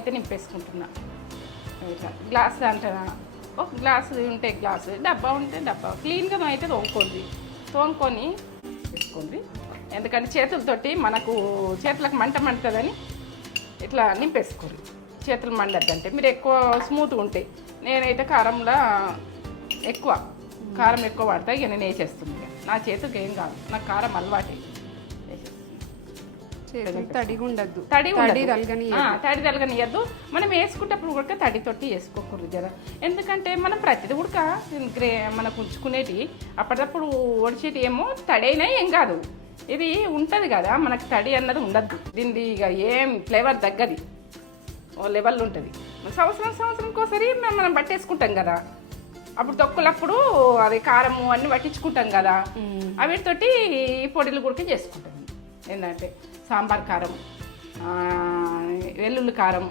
అయితే నింపేసుకుంటున్నా. ఇట్లా గ్లాస్ అంటారా, ఒక గ్లాసు ఉంటే గ్లాసు, డబ్బా ఉంటే డబ్బా. క్లీన్గా అయితే తోముకొని వేసుకోండి. ఎందుకంటే చేతులతోటి మనకు చేతులకు మంటదని ఇట్లా నింపేసుకోండి. చేతులు మండద్దంటే మీరు ఎక్కువ స్మూత్గా ఉంటాయి. నేనైతే కారం ఎక్కువ వాడతా. ఇక నేను వేసేస్తుంది. నా చేతికి ఏం కాదు, నాకు కారం అలవాటే. తడి ఉండద్దు, తడి తలగనియద్దు. మనం వేసుకుంటప్పుడు కూడా తడితోటి వేసుకోకూడదు కదా. ఎందుకంటే మనం ప్రతిదీ కూడా మనకు ఉంచుకునేటి అప్పటికప్పుడు ఒడిచేటి ఏమో తడి అయినా ఏం కాదు. ఇది ఉంటుంది కదా, మనకు తడి అన్నది ఉండద్దు. దీనిది ఇక ఏం ఫ్లేవర్ తగ్గది, ఓ లెవెల్ ఉంటుంది. సంవత్సరంకోసారి మనం పట్టేసుకుంటాం కదా. అప్పుడు తొక్కులప్పుడు అది కారము అన్నీ పట్టించుకుంటాం కదా. అవిటితోటి పొడిలు కూడా చేసుకుంటాం. ఏంటంటే సాంబార్ కారం, వెల్లుల్లి కారం,